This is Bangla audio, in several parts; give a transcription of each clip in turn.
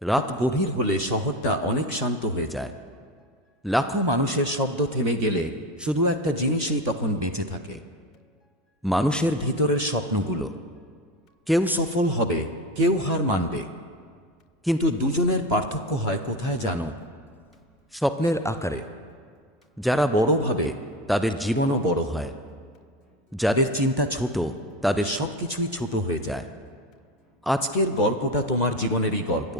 রাত গভীর হলে শহরটা অনেক শান্ত হয়ে যায়। লাখো মানুষের শব্দ থেমে গেলে শুধু একটা জিনিসই তখন বেঁচে থাকে, মানুষের ভিতরের স্বপ্নগুলো। কেউ সফল হবে, কেউ হার মানবে, কিন্তু দুজনের পার্থক্য হয় কোথায় জানো? স্বপ্নের আকারে। যারা বড় ভাবে তাদের জীবনও বড় হয়, যাদের চিন্তা ছোট তাদের সবকিছুই ছোট হয়ে যায়। আজকের গল্পটা তোমার জীবনেরই গল্প।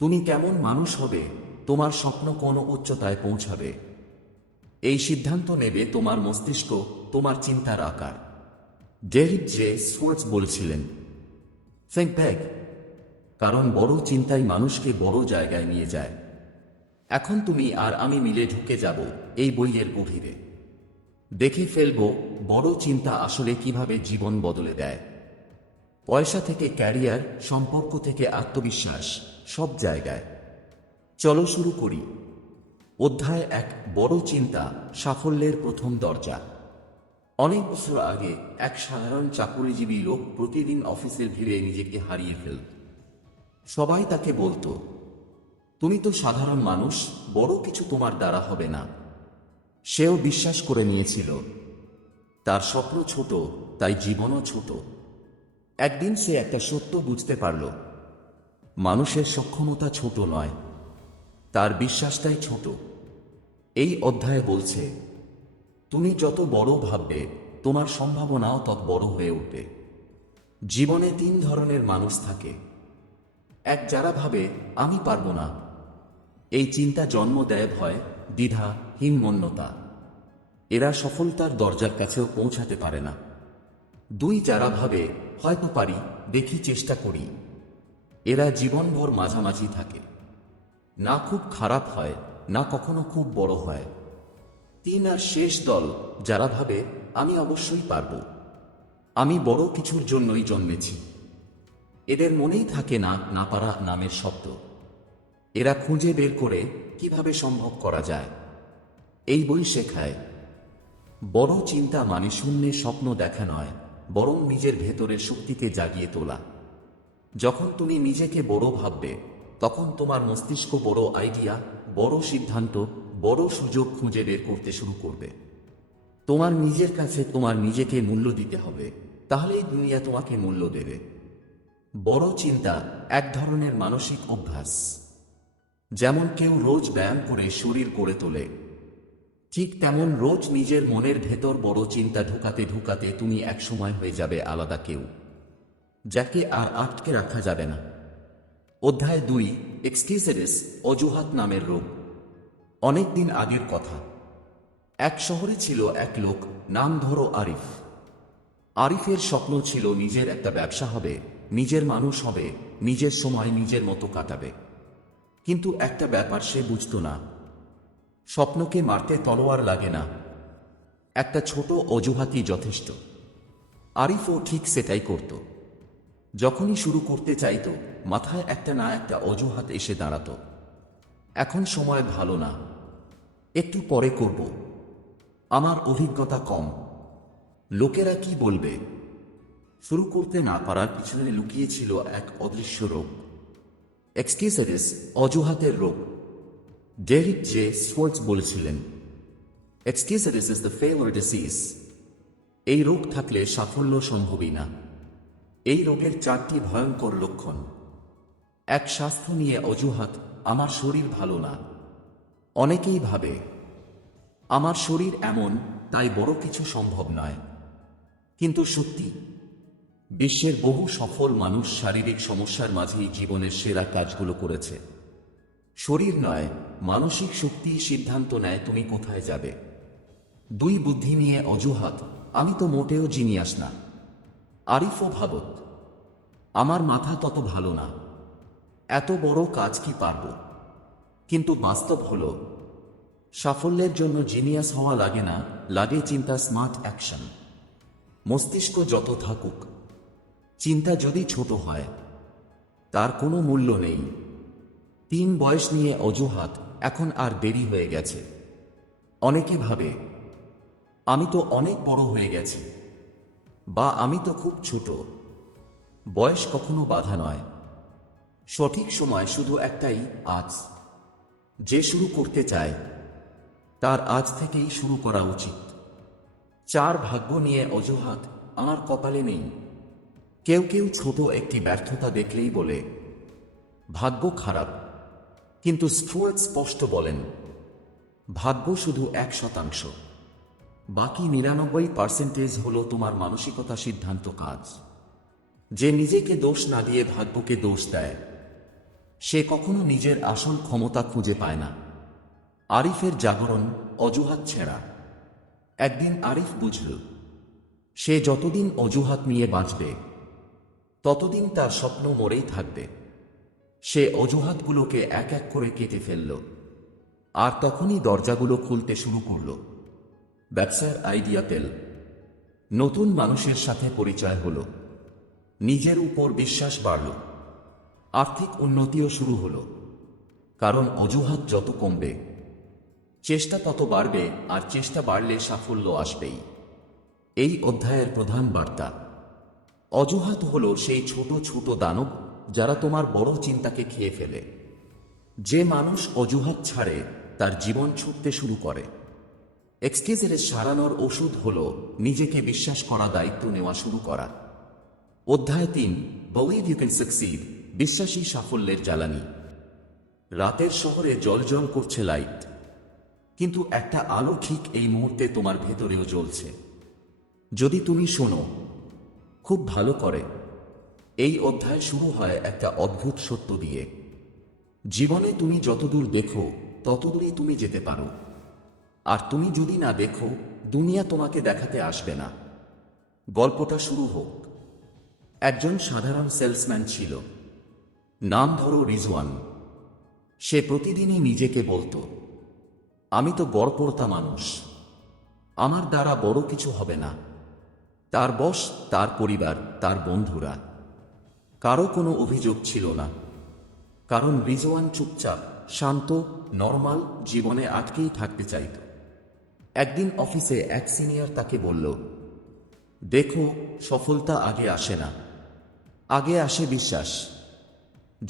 তুমি কেমন মানুষ হবে, তোমার স্বপ্ন কোন উচ্চতায় পৌঁছাবে, এই সিদ্ধান্ত নেবে তোমার মস্তিষ্ক, তোমার চিন্তার আকার। ডেভিড জে সোয়ার্টজ বলছিলেন, থিঙ্ক ব্যাগ, কারণ বড় চিন্তাই মানুষকে বড় জায়গায় নিয়ে যায়। এখন তুমি আর আমি মিলে ঢুকে যাব এই বইয়ের গভীরে। দেখে ফেলব বড় চিন্তা আসলে কিভাবে জীবন বদলে দেয়। পয়সা থেকে ক্যারিয়ার, সম্পর্ক থেকে আত্মবিশ্বাস, সব জায়গায়। চলো শুরু করি। অধ্যায় 1, বড় চিন্তা, সাফল্যের প্রথম দরজা। অনেক বছর আগে এক সাধারণ চাকুরিজীবী লোক প্রতিদিন অফিসের ভিড়ে নিজেকে হারিয়ে ফেলত। সবাই তাকে বলতো, তুমি তো সাধারণ মানুষ, বড় কিছু তোমার দ্বারা হবে না। সেও বিশ্বাস করে নিয়েছিল, তার স্বপ্ন ছোট, তাই জীবনও ছোট। একদিন সে একটা সত্য বুঝতে পারল, মানুষের সক্ষমতা ছোট নয়, তার বিশ্বাসটাই ছোট। এই অধ্যায়ে বলছে, তুমি যত বড় ভাববে তোমার সম্ভাবনাও তত বড় হয়ে উঠবে। জীবনে 3 ধরনের মানুষ থাকে। এক, যারা ভাবে আমি পারবো না। এই চিন্তা জন্ম দেয় ভয়, দ্বিধা, হীনমন্যতা। এরা সফলতার দরজার কাছেও পৌঁছাতে পারে না। 2, যারা ভাবে হয়তো পারি, দেখি, চেষ্টা করি। এরা জীবনভর মাঝামাঝি থাকে, না খুব খারাপ হয়, না কখনো খুব বড় হয়। 3, আর শেষ দল, যারা ভাবে আমি অবশ্যই পারব, আমি বড় কিছুর জন্যই জন্মেছি। এদের মনেই থাকে না না পারা নামের শব্দ। এরা খুঁজে বের করে কিভাবে সম্ভব করা যায়। এই বই শেখায়, বড় চিন্তা মানে শূন্যে স্বপ্ন দেখা নয়, বরং নিজের ভেতরের শক্তিকে জাগিয়ে তোলা। যখন তুমি নিজেকে বড় ভাববে, তখন তোমার মস্তিষ্ক বড় আইডিয়া, বড় সিদ্ধান্ত, বড় সুযোগ খুঁজে বের করতে শুরু করবে। তোমার নিজের কাছে তোমার নিজেকে মূল্য দিতে হবে, তাহলেই দুনিয়া তোমাকে মূল্য দেবে। বড় চিন্তা এক ধরনের মানসিক অভ্যাস। যেমন কেউ রোজ ব্যায়াম করে শরীর গড়ে তোলে, ঠিক তেমন রোজ নিজের মনের ভেতর বড় চিন্তা ঢুকাতে ঢুকাতে তুমি একসময় হয়ে যাবে আলাদা কেউ, যাকে আর আটকে রাখা যাবে না। অধ্যায় 2, এক্সকিউজেস, অজুহাত নামের রোগ। অনেক দিন আগের কথা। এক শহরে ছিল এক লোক, নাম ধরো আরিফ। আরিফের স্বপ্ন ছিল নিজের একটা ব্যবসা হবে, নিজের মানুষ হবে, নিজের সময় নিজের মতো কাটাবে। কিন্তু একটা ব্যাপার সে বুঝত না, স্বপ্নকে মারতে তলোয়ার লাগে না, একটা ছোট অজুহাতই যথেষ্ট। আরিফও ঠিক সেটাই করত। যখনই শুরু করতে চাইতো, মাথায় একটা না একটা অজুহাত এসে দাঁড়াতো। এখন সময় ভালো না, একটু পরে করব, আমার অভিজ্ঞতা কম, লোকেরা কি বলবে। শুরু করতে না পারার পিছনে লুকিয়েছিল এক অদৃশ্য রোগ। এক্সকিউজেস, অজুহাতের রোগ। ডেভিড জে সোয়ার্টজ বলেছিলেন, excuses is the failure disease. এই রোগ থাকলে সাফল্য সম্ভবই না। এই রোগের 4টি ভয়ঙ্কর লক্ষণ। এক, স্বাস্থ্য নিয়ে অজুহাত, আমার শরীর ভালো না। অনেকেই ভাবে, আমার শরীর এমন, তাই বড় কিছু সম্ভব নয়। কিন্তু সত্যি, বিশ্বের বহু সফল মানুষ শারীরিক সমস্যার মাঝেই জীবনের সেরা কাজগুলো করেছে। শরীর নয়, মানসিক শক্তি সিদ্ধান্ত নেয় তুমি কোথায় যাবে। 2, বুদ্ধি নিয়ে অজুহাত, আমি তো মোটেও জিনিয়াস না। আরিফও ভাবত, আমার মাথা তত ভালো না, এত বড় কাজ কি পারব। কিন্তু বাস্তব হলো, সাফল্যের জন্য জিনিয়াস হওয়া লাগে না, লাগে চিন্তা, স্মার্ট অ্যাকশন। মস্তিষ্ক যত থাকুক, চিন্তা যদি ছোট হয়, তার কোনো মূল্য নেই। 3, বয়স নিয়ে অজুহাত, এখন আর দেরি হয়ে গেছে। অনেকে ভাবে, আমি তো অনেক বড় হয়ে গেছি, বা আমি তো খুব ছোট। বয়স কখনো বাধা নয়, সঠিক সময় শুধু একটাই, আজ। যে শুরু করতে চায় তার আজ থেকেই শুরু করা উচিত। 4 ভাগ্য নিয়ে অজুহাত আমার কপালে নেই। কেউ কেউ ছোট একটি ব্যর্থতা দেখলেই বলে ভাগ্য খারাপ, কিন্তু স্টুয়ার্ট স্পষ্ট বলেন ভাগ্য শুধু 1%, বাকি 99% হলো তোমার মানসিকতা, সিদ্ধান্ত, কাজ। যে নিজেকে দোষ না দিয়ে ভাগ্যকে দোষ দেয় সে কখনো নিজের আসল ক্ষমতা খুঁজে পায় না। আরিফের জাগরণ, অজুহাত ছেঁড়া। একদিন আরিফ বুঝল সে যতদিন অজুহাত নিয়ে বাঁচবে ততদিন তার স্বপ্ন মরেই থাকবে। সে অজুহাতগুলোকে এক এক করে কেটে ফেলল, আর তখনই দরজাগুলো খুলতে শুরু করল। ব্যবসার আইডিয়া পেল, নতুন মানুষের সাথে পরিচয় হলো, নিজের উপর বিশ্বাস বাড়ল, আর্থিক উন্নতিও শুরু হলো। কারণ অজুহাত যত কমবে চেষ্টা তত বাড়বে, আর চেষ্টা বাড়লে সাফল্য আসবেই। এই অধ্যায়ের প্রধান বার্তা, অজুহাত হলো সেই ছোট ছোট দানব যারা তোমার বড় চিন্তাকে খেয়ে ফেলে। যে মানুষ অজুহাত ছাড়ে তার জীবন ছুটতে শুরু করে। এক্সকিউজের সারানোর ওষুধ হলো নিজেকে বিশ্বাস করা, দায়িত্ব নেওয়া শুরু করা। অধ্যায় 3, বিলিভ ইউ ক্যান সাকসিড, বিশ্বাসী সাফল্যের জ্বালানি। রাতের শহরে জ্বলজ্বল করছে লাইট, কিন্তু একটা আলো ঠিক এই মুহূর্তে তোমার ভেতরেও জ্বলছে। যদি তুমি শোনো খুব ভালো করে। এই অধ্যায় শুরু হয় একটা অদ্ভুত সত্য দিয়ে। জীবনে তুমি যতদূর দেখো ততদূরই তুমি যেতে পারো, আর তুমি যদি না দেখো দুনিয়া তোমাকে দেখাতে আসবে না। গল্পটা শুরু হোক। একজন সাধারণ সেলসম্যান ছিল, নাম ধরো রিজওয়ান। সে প্রতিদিনই নিজেকে বলতো, আমি তো গড়পড়তা মানুষ, আমার দ্বারা বড় কিছু হবে না। তার বস, তার পরিবার, তার বন্ধুরা, কারো কোনো অভিযোগ ছিল না। কারণ রিজওয়ান চুপচাপ, শান্ত, নরমাল জীবনে আটকেই থাকতে চাইত। একদিন অফিসে এক সিনিয়র তাকে বলল, দেখো, সফলতা আগে আসে না, আগে আসে বিশ্বাস।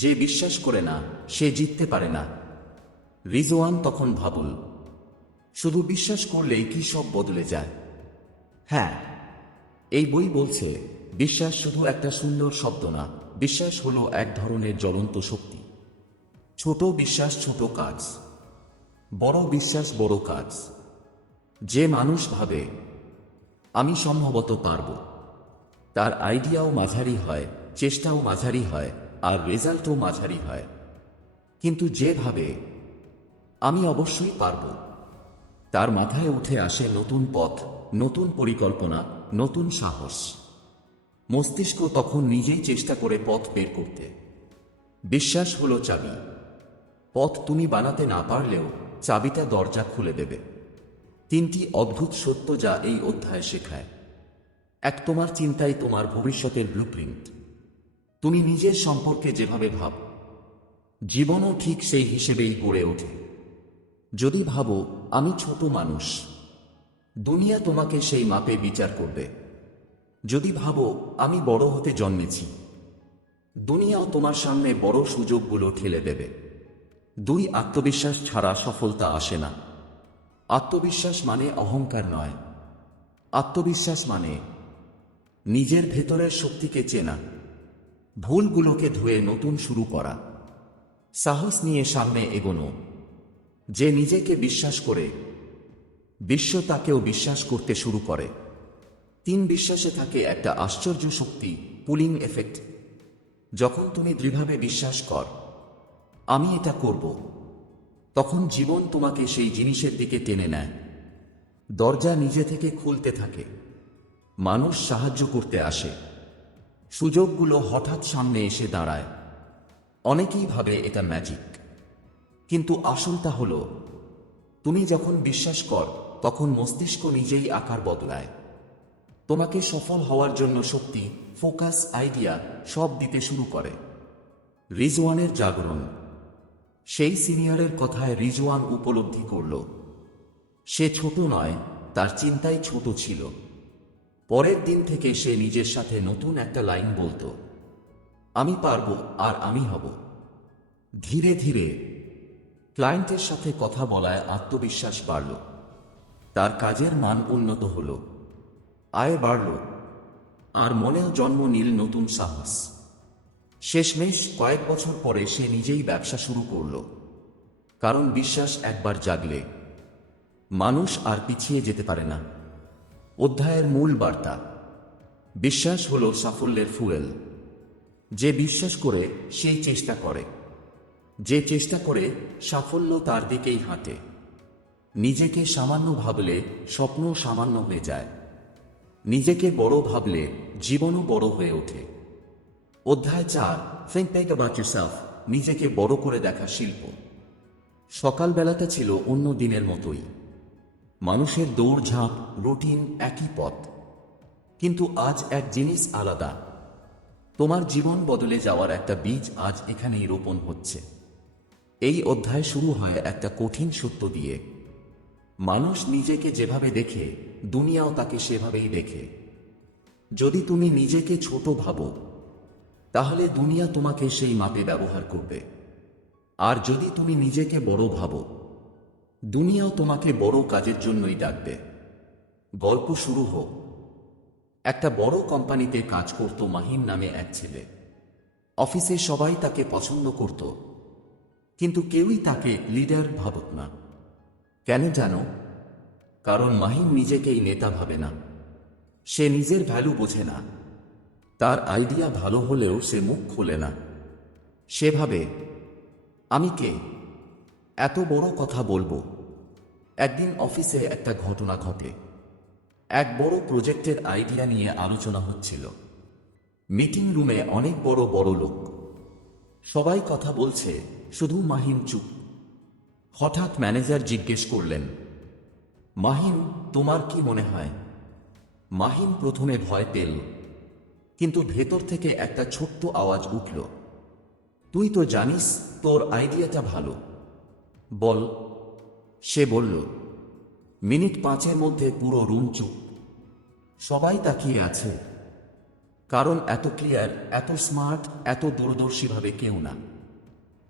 যে বিশ্বাস করে না সে জিততে পারে না। রিজওয়ান তখন ভাবল, শুধু বিশ্বাস করলেই কি সব বদলে যায়? হ্যাঁ, এই বই বলছে বিশ্বাস শুধু একটা সুন্দর শব্দ না, বিশ্বাস হলো এক ধরনের জ্বলন্ত শক্তি। ছোট বিশ্বাস ছোট কাজ, বড় বিশ্বাস বড় কাজ। যে মানুষ ভাবে আমি সম্ভবত পারব, তার আইডিয়াও মাঝারি হয়, চেষ্টাও মাঝারি হয়, আর রেজাল্টও মাঝারি হয়। কিন্তু যে ভাবে আমি অবশ্যই পারব, তার মাথায় উঠে আসে নতুন পথ, নতুন পরিকল্পনা, নতুন সাহস। মস্তিষ্ক তখন নিজেই চেষ্টা করে পথ বের করতে। বিশ্বাস হলো চাবি। পথ তুমি বানাতে না পারলেও চাবিটা দরজা খুলে দেবে। 3টি অদ্ভুত সত্য যা এই অধ্যায় শেখায়। 1, তোমার চিন্তাই তোমার ভবিষ্যতের ব্লুপ্রিন্ট। তুমি নিজের সম্পর্কে যেভাবে ভাব, জীবনও ঠিক সেই হিসেবেই গড়ে ওঠে। যদি ভাবো আমি ছোট মানুষ, দুনিয়া তোমাকে সেই মাপে বিচার করবে। যদি ভাবো আমি বড় হতে জন্মেছি, দুনিয়াও তোমার সামনে বড় সুযোগগুলো ঠেলে দেবে। 2, আত্মবিশ্বাস ছাড়া সফলতা আসে না। আত্মবিশ্বাস মানে অহংকার নয়। আত্মবিশ্বাস মানে নিজের ভেতরের শক্তিকে চেনা, ভুলগুলোকে ধুয়ে নতুন শুরু করা, সাহস নিয়ে সামনে এগোনো। যে নিজেকে বিশ্বাস করে, বিশ্ব তাকেও বিশ্বাস করতে শুরু করে। 3, বিশ্বাসে থাকে একটা আশ্চর্য শক্তি, পুলিং এফেক্ট। যখন তুমি দৃঢ়ভাবে বিশ্বাস কর আমি এটা করব, তখন জীবন তোমাকে সেই জিনিসের দিকে টেনে নেয়। দরজা নিজে থেকে খুলতে থাকে, মানুষ সাহায্য করতে আসে, সুযোগগুলো হঠাৎ সামনে এসে দাঁড়ায়। অনেকেই ভাবে এটা ম্যাজিক, কিন্তু আসলটা হলো তুমি যখন বিশ্বাস কর তখন মস্তিষ্ক নিজেই আকার বদলায়। তোমাকে সফল হওয়ার জন্য শক্তি, ফোকাস, আইডিয়া সব দিতে শুরু করে। রিজওয়ানের জাগরণ। সেই সিনিয়রের কথায় রিজওয়ান উপলব্ধি করল সে ছোট নয়, তার চিন্তাই ছোট ছিল। পরের দিন থেকে সে নিজের সাথে নতুন একটা লাইন বলতো, আমি পারবো আর আমি হব। ধীরে ধীরে ক্লায়েন্টের সাথে কথা বলায় আত্মবিশ্বাস বাড়ল, তার কাজের মান উন্নত হল, আয় বাড়ল, আর মনেও জন্ম নিল নতুন সাহস। শেষমেশ কয়েক বছর পরে সে নিজেই ব্যবসা শুরু করল, কারণ বিশ্বাস একবার জাগলে মানুষ আর পিছিয়ে যেতে পারে না। অধ্যায়ের মূল বার্তা: বিশ্বাস হলো সাফল্যের ফুয়েল। যে বিশ্বাস করে সেই চেষ্টা করে, যে চেষ্টা করে সাফল্য তার দিকেই হাঁটে। নিজেকে সামান্য ভাবলে স্বপ্ন সামান্য হয়ে যায়, নিজেকে বড় ভাবলে জীবনও বড় হয়ে ওঠে। অধ্যায় 4, Think big about yourself, নিজেকে বড় করে দেখা শিল্প। সকালবেলাটা ছিল অন্য দিনের মতোই, মানুষের দৌড়ঝাঁপ, রুটিন, একই পথ। কিন্তু আজ এক জিনিস আলাদা। তোমার জীবন বদলে যাওয়ার একটা বীজ আজ এখানেই রোপণ হচ্ছে। এই অধ্যায় শুরু হয় একটা কঠিন সত্য দিয়ে: মানুষ নিজেকে যেভাবে দেখে, দুনিয়াও তাকে সেভাবেই দেখে। যদি তুমি নিজেকে ছোট ভাবো, তাহলে দুনিয়া তোমাকে সেই মাপে ব্যবহার করবে। আর যদি তুমি নিজেকে বড় ভাবো, দুনিয়াও তোমাকে বড় কাজের জন্যই ডাকবে। গল্প শুরু হোক। একটা বড় কোম্পানিতে কাজ করত মাহিম নামে এক ছেলে। অফিসে সবাই তাকে পছন্দ করত, কিন্তু কেউই তাকে লিডার ভাবত না। কেন জানো? কারণ মাহিম নিজেকেই নেতা ভাবে না। সে নিজের ভ্যালু বোঝে না। তার আইডিয়া ভালো হলেও সে মুখ খোলে না। সে ভাবে, আমি কে, এত বড় কথা বলবো? একদিন অফিসে একটা ঘটনা ঘটে। এক বড় প্রজেক্টের আইডিয়া নিয়ে আলোচনা হচ্ছিল। মিটিং রুমে অনেক বড় বড় লোক, সবাই কথা বলছে, শুধু মাহিম চুপ। হঠাৎ ম্যানেজার জিজ্ঞেস করলেন, মাহিম, তোমার কি মনে হয়? মাহিম প্রথমে ভয় পেল, কিন্তু ভেতর থেকে একটা ছোট্ট আওয়াজ উঠল, তুই তো জানিস তোর আইডিয়াটা ভালো, বল। সে বলল। মিনিট 5-এর মধ্যে পুরো রুম চুপ। সবাই তাকিয়ে আছে, কারণ এত ক্লিয়ার, এত স্মার্ট, এত দূরদর্শীভাবে কেউ না।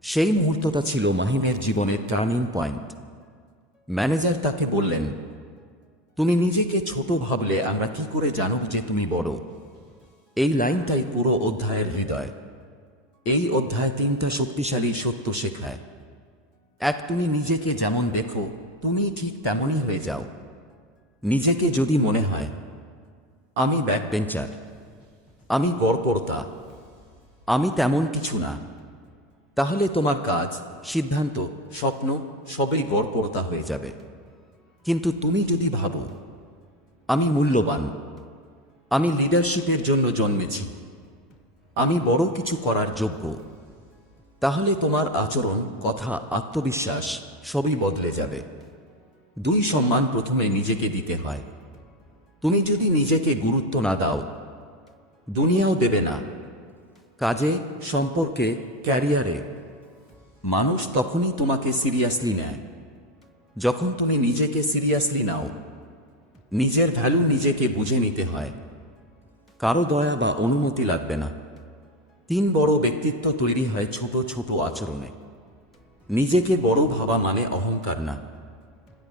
সেই মুহূর্তটা ছিল মাহিমের জীবনের টার্নিং পয়েন্ট। ম্যানেজার তাকে বললেন, তুমি নিজেকে ছোট ভাবলে আমরা কি করে জানব যে তুমি বড়? এই লাইনটাই পুরো অধ্যায়ের হৃদয়। এই অধ্যায় 3টা শক্তিশালী সত্য শেখায়। এক, তুমি নিজেকে যেমন দেখো, তুমি ঠিক তেমনই হয়ে যাও। নিজেকে যদি মনে হয় আমি ব্যাকবেঞ্চার, আমি গড়পড়তা, আমি তেমন কিছু না, তাহলে তোমার কাজ, সিদ্ধান্ত, স্বপ্ন সবই গড়পড়তা হয়ে যাবে। কিন্তু তুমি যদি ভাবো আমি মূল্যবান, আমি লিডারশিপের জন্য জন্মেছি, আমি বড় কিছু করার যোগ্য, তাহলে তোমার আচরণ, কথা, আত্মবিশ্বাস সবই বদলে যাবে। 2, সম্মান প্রথমে নিজেকে দিতে হয়। তুমি যদি নিজেকে গুরুত্ব না দাও, দুনিয়াও দেবে না। কাজে, সম্পর্কে, ক্যারিয়ারে মানুষ তখনই তোমাকে সিরিয়াসলি নেয় যখন তুমি নিজেকে সিরিয়াসলি নাও। নিজের ভ্যালু নিজেকে বুঝে নিতে হয়, কারো দয়া বা অনুমতি লাগবে না। 3, বড় ব্যক্তিত্ব তৈরি হয় ছোট ছোট আচরণে। নিজেকে বড় ভাবা মানে অহংকার না,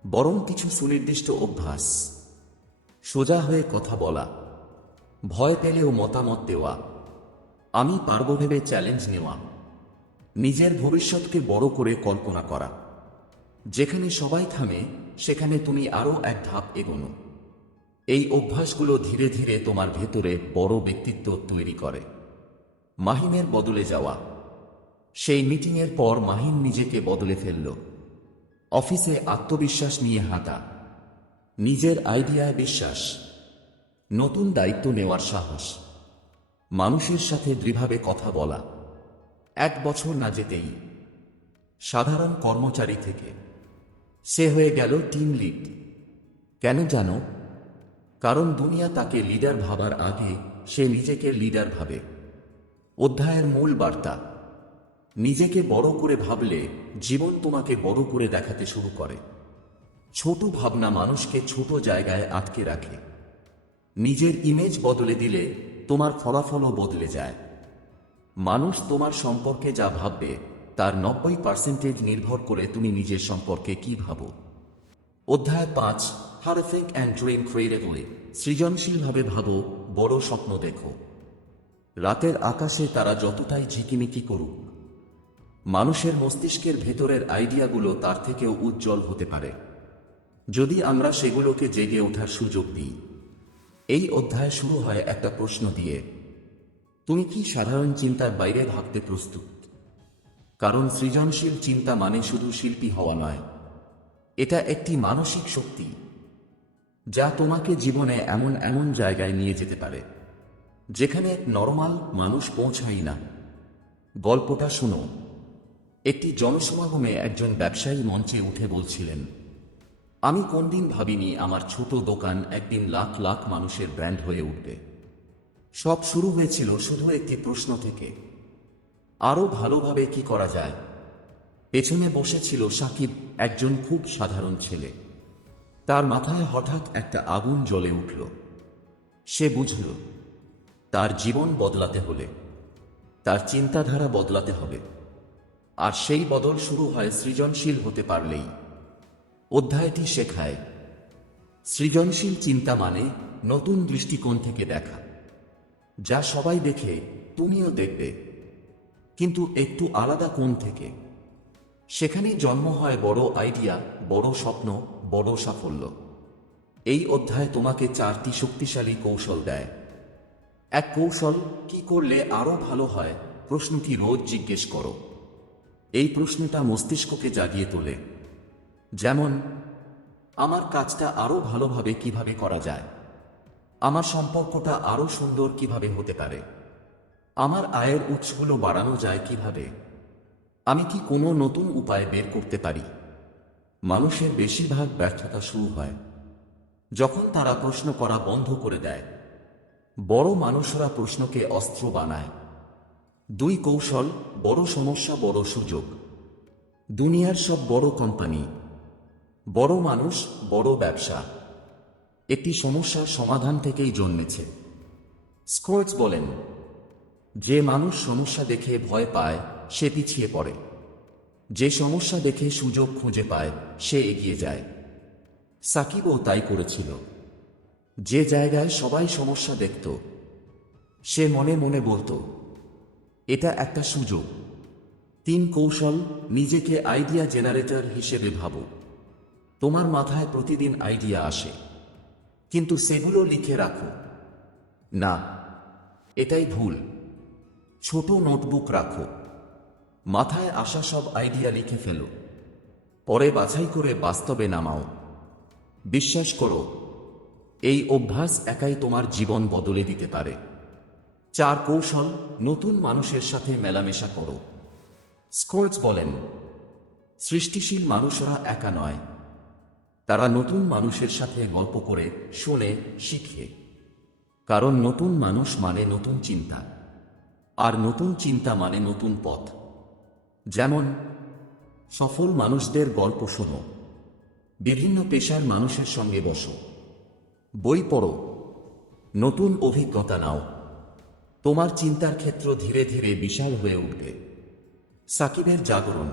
বরং কিছু সুনির্দিষ্ট অভ্যাস। সোজা হয়ে কথা বলা, ভয় পেলেও মতামত দেওয়া, আমি পারব ভেবে চ্যালেঞ্জ নেওয়া, নিজের ভবিষ্যৎকে বড় করে কল্পনা করা। যেখানে সবাই থামে, সেখানে তুমি আরও এক ধাপ এগোনো। এই অভ্যাসগুলো ধীরে ধীরে তোমার ভেতরে বড় ব্যক্তিত্ব তৈরি করে। মাহিমের বদলে যাওয়া। সেই মিটিংয়ের পর মাহিম নিজেকে বদলে ফেলল। অফিসে আত্মবিশ্বাস নিয়ে হাঁটা, নিজের আইডিয়ায় বিশ্বাস, নতুন দায়িত্ব নেওয়ার সাহস, মানুষের সাথে দৃঢ়ভাবে কথা বলা। 1 বছর না যেতেই সাধারণ কর্মচারী থেকে সে হয়ে গেল টিম লিড। কেন জানো? কারণ দুনিয়া তাকে লিডার ভাবার আগে সে নিজেকে লিডার ভাবে। অধ্যায়ের মূল বার্তা: নিজেকে বড় করে ভাবলে জীবন তোমাকে বড় করে দেখাতে শুরু করে। ছোট ভাবনা মানুষকে ছোট জায়গায় আটকে রাখে। নিজের ইমেজ বদলে দিলে তোমার ফলাফলও বদলে যায়। মানুষ তোমার সম্পর্কে যা ভাববে তার 90% নির্ভর করে তুমি নিজের সম্পর্কে কি ভাবো। অধ্যায় 5, how to think and dream creatively. সৃজনশীলভাবে ভাবো, বড় স্বপ্ন দেখো। রাতের আকাশে তারা যতটাই ঝিকিমিকি করুক, মানুষের মস্তিষ্কের ভেতরের আইডিয়াগুলো তার থেকেও উজ্জ্বল হতে পারে, যদি আমরা সেগুলোকে জেগে ওঠার সুযোগ দিই। এই অধ্যায় শুরু হয় একটা প্রশ্ন দিয়ে, তুমি কি সাধারণ চিন্তার বাইরে ভাবতে প্রস্তুত? কারণ সৃজনশীল চিন্তা মানে শুধু শিল্পী হওয়া নয়, এটা একটি মানসিক শক্তি যা তোমাকে জীবনে এমন এমন জায়গায় নিয়ে যেতে পারে যেখানে নরমাল মানুষ পৌঁছায় না। গল্পটা শুনো। একটি জনসমাগমে একজন ব্যবসায়ী মঞ্চে উঠে বলছিলেন, আমি কোনদিন ভাবিনি আমার ছোট দোকান একদিন লাখ লাখ মানুষের ব্র্যান্ড হয়ে উঠবে। সব শুরু হয়েছিল শুধু একটি প্রশ্ন থেকে, আরও ভালোভাবে কি করা যায়। পেছনে বসেছিল সাকিব, একজন খুব সাধারণ ছেলে। তার মাথায় হঠাৎ একটা আগুন জ্বলে উঠল। সে বুঝল, তার জীবন বদলাতে হলে তার চিন্তাধারা বদলাতে হবে, আর সেই বদল শুরু হয় সৃজনশীল হতে পারলেই। অধ্যায়টি শেখায়, সৃজনশীল চিন্তা মানে নতুন দৃষ্টিকোণ থেকে দেখা। যা সবাই দেখে, তুমিও দেখবে, কিন্তু একটু আলাদা কোণ থেকে। সেখানেই জন্ম হয় বড় আইডিয়া, বড় স্বপ্ন, বড় সাফল্য। এই অধ্যায় তোমাকে 4টি শক্তিশালী কৌশল দেয়। এক কৌশল, কি করলে আরও ভালো হয় প্রশ্নটি রোজ জিজ্ঞেস করো। এই প্রশ্নটা মস্তিষ্ককে জাগিয়ে তোলে। যেমন, আমার কাজটা আরও ভালোভাবে কিভাবে করা যায়? আমার সম্পর্কটা আরও সুন্দর কিভাবে হতে পারে? আমার আয়ের উৎসগুলো বাড়ানো যায় কিভাবে? আমি কি কোনো নতুন উপায় বের করতে পারি? মানুষের বেশিরভাগ ব্যর্থতা শুরু হয় যখন তারা প্রশ্ন করা বন্ধ করে দেয়। বড় মানুষরা প্রশ্নকে অস্ত্র বানায়। 2 কৌশল, বড় সমস্যা, বড় সুযোগ। দুনিয়ার সব বড় কোম্পানি, বড় মানুষ, বড় ব্যবসা একটি সমস্যার সমাধান থেকেই জন্মেছে। স্কোয়ার্টস বলেন, যে মানুষ সমস্যা দেখে ভয় পায় সে পিছিয়ে পড়ে, যে সমস্যা দেখে সুযোগ খুঁজে পায় সে এগিয়ে যায়। সাকিবও তাই করেছিল। যে জায়গায় সবাই সমস্যা দেখত, সে মনে মনে বলতো, এটা একটা সুযোগ। 3 কৌশল, নিজেকে আইডিয়া জেনারেটর হিসেবে ভাবো। তোমার মাথায় প্রতিদিন আইডিয়া আসে, কিন্তু সেগুলো লিখে রাখো না, এটাই ভুল। ছোট নোটবুক রাখো, মাথায় আসা সব আইডিয়া লিখে ফেলো, পরে বাছাই করে বাস্তবে নামাও। বিশ্বাস করো, এই অভ্যাস একাই তোমার জীবন বদলে দিতে পারে। 4 কৌশল, নতুন মানুষের সাথে মেলামেশা করো। স্কোয়ার্টস বলেন, সৃষ্টিশীল মানুষরা একা নয়, তারা নতুন মানুষের সাথে গল্প করে, শুনে, শিখে। কারণ নতুন মানুষ মানে নতুন চিন্তা, আর নতুন চিন্তা মানে নতুন পথ। যেমন, সফল মানুষদের গল্প শোনো, বিভিন্ন পেশার মানুষের সঙ্গে বসো, বই পড়ো, নতুন অভিজ্ঞতা নাও। তোমার চিন্তার ক্ষেত্র ধীরে ধীরে বিশাল হয়ে উঠবে। সাকিবের জাগরণ।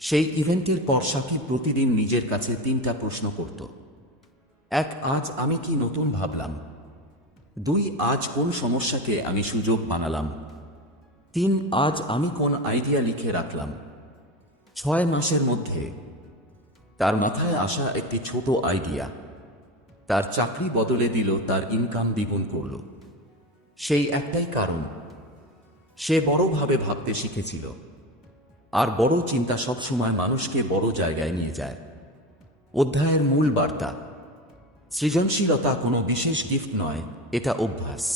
সেই ইভেন্টের পর সাকিব প্রতিদিন নিজের কাছে 3টা প্রশ্ন করত। 1, আজ আমি কি নতুন ভাবলাম? 2, আজ কোন সমস্যাকে আমি সুযোগ বানালাম? 3, আজ আমি কোন আইডিয়া লিখে রাখলাম? 6 মাসের মধ্যে তার মাথায় আসা একটি ছোট আইডিয়া তার চাকরি বদলে দিল, তার ইনকাম দ্বিগুণ করল। সেই একটাই কারণ, সে বড়ভাবে ভাবতে শিখেছিল। আর বড় চিন্তা সবসময় মানুষকে বড় জায়গায় নিয়ে যায়। অধ্যায়ের মূল বার্তা, সৃজনশীলতা কোনো বিশেষ গিফট নয়, এটা অভ্যাস।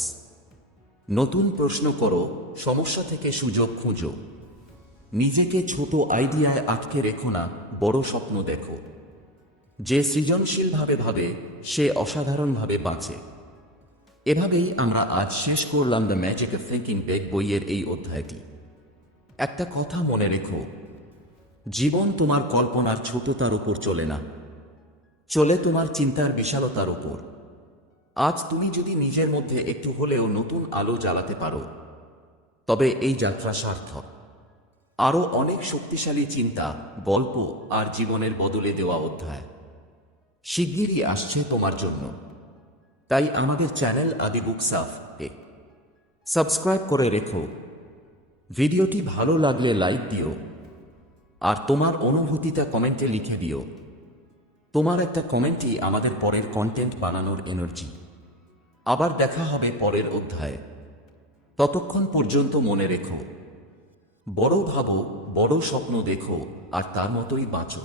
নতুন প্রশ্ন করো, সমস্যা থেকে সুযোগ খুঁজো। নিজেকে ছোট আইডিয়ায় আটকে রেখো না, বড় স্বপ্ন দেখো। যে সৃজনশীলভাবে ভাবে সে অসাধারণভাবে বাঁচে। এভাবেই আমরা আজ শেষ করলাম the magic of thinking big বইয়ের এই অধ্যায়টি। একটা কথা মনে রেখো, জীবন তোমার কল্পনার ছোটতার উপর চলে না, চলে তোমার চিন্তার বিশালতার উপর। আজ তুমি যদি নিজের মধ্যে একটু হলেও নতুন আলো জ্বালাতে পারো, তবে এই যাত্রা সার্থক। আরও অনেক শক্তিশালী চিন্তা, গল্প আর জীবনের বদলে দেওয়া অধ্যায় শিগগিরই আসছে তোমার জন্য। তাই আমাদের চ্যানেল আদি বুকসাফ এ সাবস্ক্রাইব করে রেখো। ভিডিওটি ভালো লাগলে লাইক দিও আর তোমার অনুভূতিটা কমেন্টে লিখে দিও। তোমার একটা কমেন্টই আমাদের পরের কন্টেন্ট বানানোর এনার্জি। আবার দেখা হবে পরের অধ্যায়ে। ততক্ষণ পর্যন্ত মনে রেখো, বড় ভাবো, বড় স্বপ্ন দেখো আর তার মতোই বাঁচো।